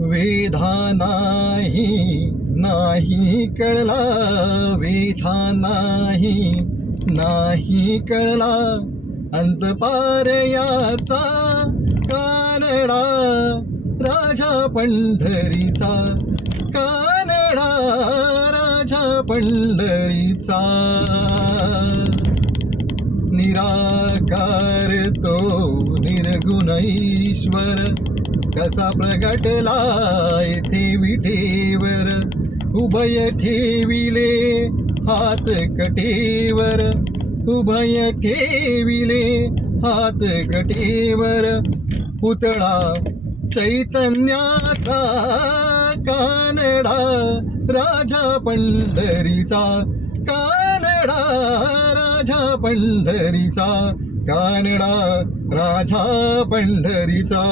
वेधा नाही कळला, वेधा नाही कळला, अंतपार याचा कानडा राजा पंढरीचा, कानडा राजा पंढरीचा. निराकार तो निर्गुण ईश्वर, कसा प्रगटला येथे विठेवर. उभय ठेविले हात कटेवर, उभय ठेविले हात कटेवर. पुतळा चैतन्याचा, कानडा राजा पंढरीचा, कानडा राजा पंढरीचा, कानडा राजा पंढरीचा.